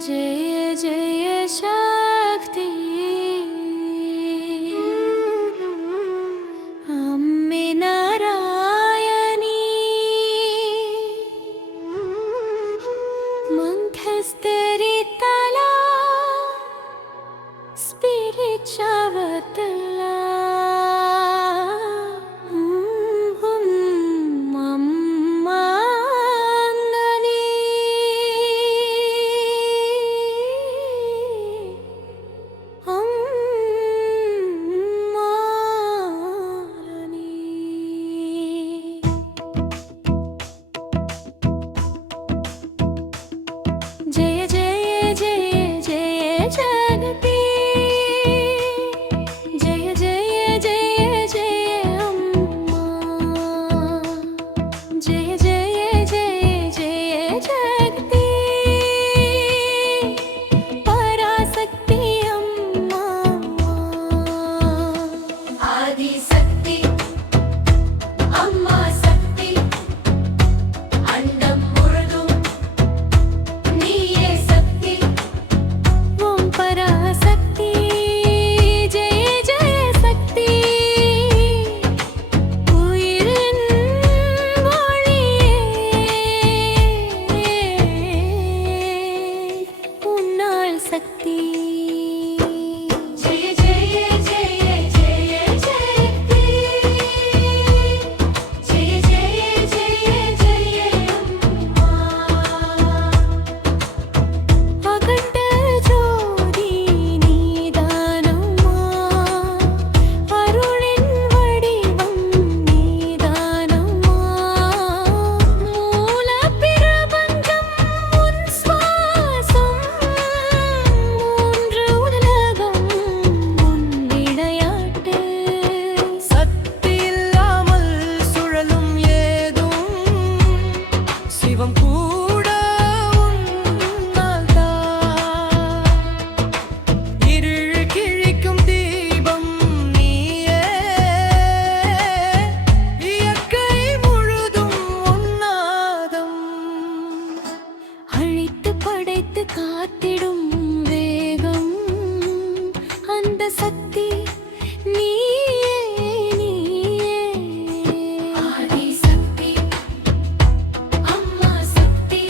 जय जय शक्ति अम्मे नारायणी मंखस्तरी तला स्पिरिचुअवतला जय जय जय जय जगती जय जय जय जय अम्मा जय जय जय जय जगती पराशक्ति अम्मा आदि शक्ति अम्मा शक्ति अंडम मुरुदुम नीये शक्ति ओम पराशक्ति जय जय शक्ति उयिरिन मொழியே उन्नाल शक्ति जय जय जय जय शक्ति जय जय जय जय अम्मा अखंड ज्योति நீதானம்மா அருளின் வடிவம் நீதானம்மா மூல பிரபஞ்சம் உன் சுவாசம் மூன்று உலகம் உன் விளையாட்டு சக்தி இல்லாமல் சுழலும் ஏதும் சிவம் கூட உன்னால் தான். இருள் கிழிக்கும் தீபம் நீயே, இயற்கை முழுதும் உன்னாதம். அழித்து படைத்து காத்திடும் வேகம் அந்த சக்தி நீயே நீயே ஆதி சக்தி அம்மா சக்தி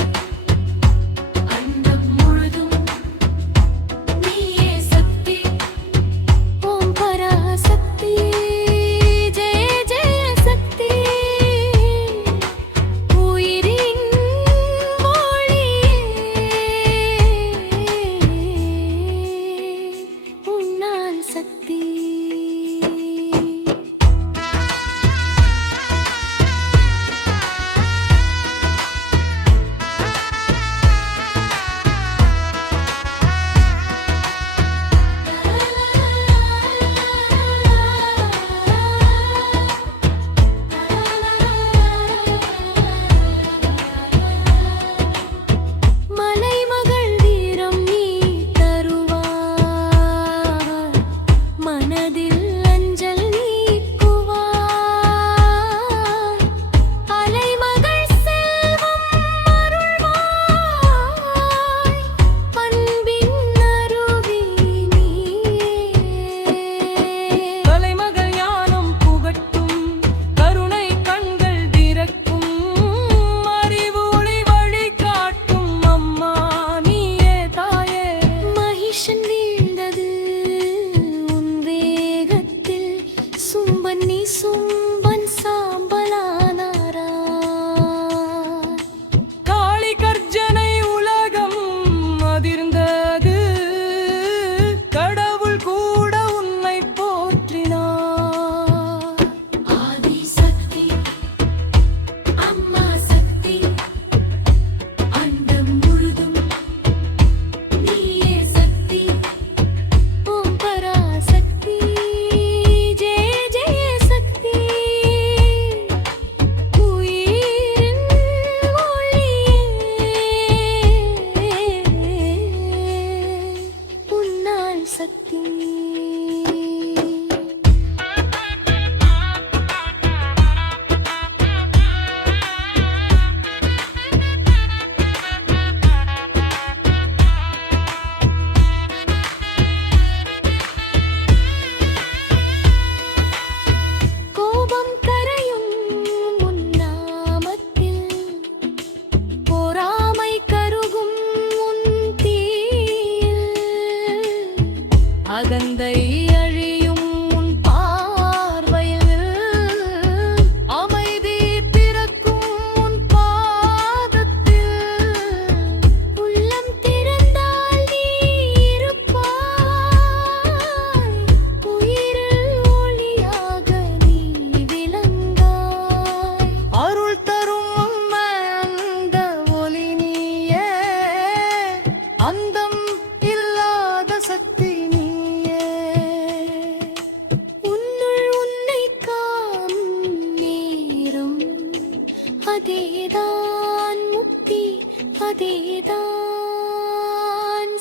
அதேதான்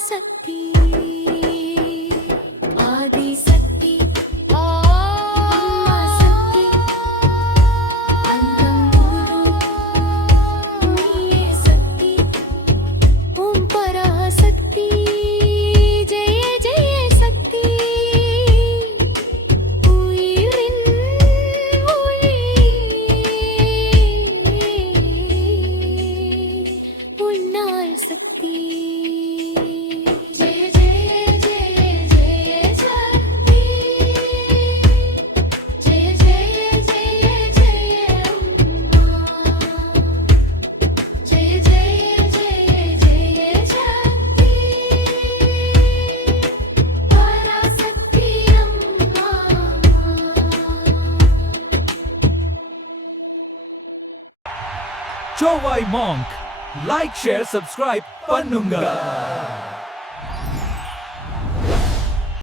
சக்தி ஆதிசக்தி அம்மா சக்தி அந்தம் குரு நீயே சக்தி ஓம் பராசக்தி ஜெய ஜெய சக்தி உயிரின் ஒளி உன்னால் சக்தி ஜெய ஜெய ஜெய ஜெய சக்தி ஜெய ஜெய ஜெய ஜெய அம்மா ஜெய ஜெய ஜெய ஜெய சக்தி பராசக்தி அம்மா Chowai Monk. Like, share, subscribe, பண்ணுங்க.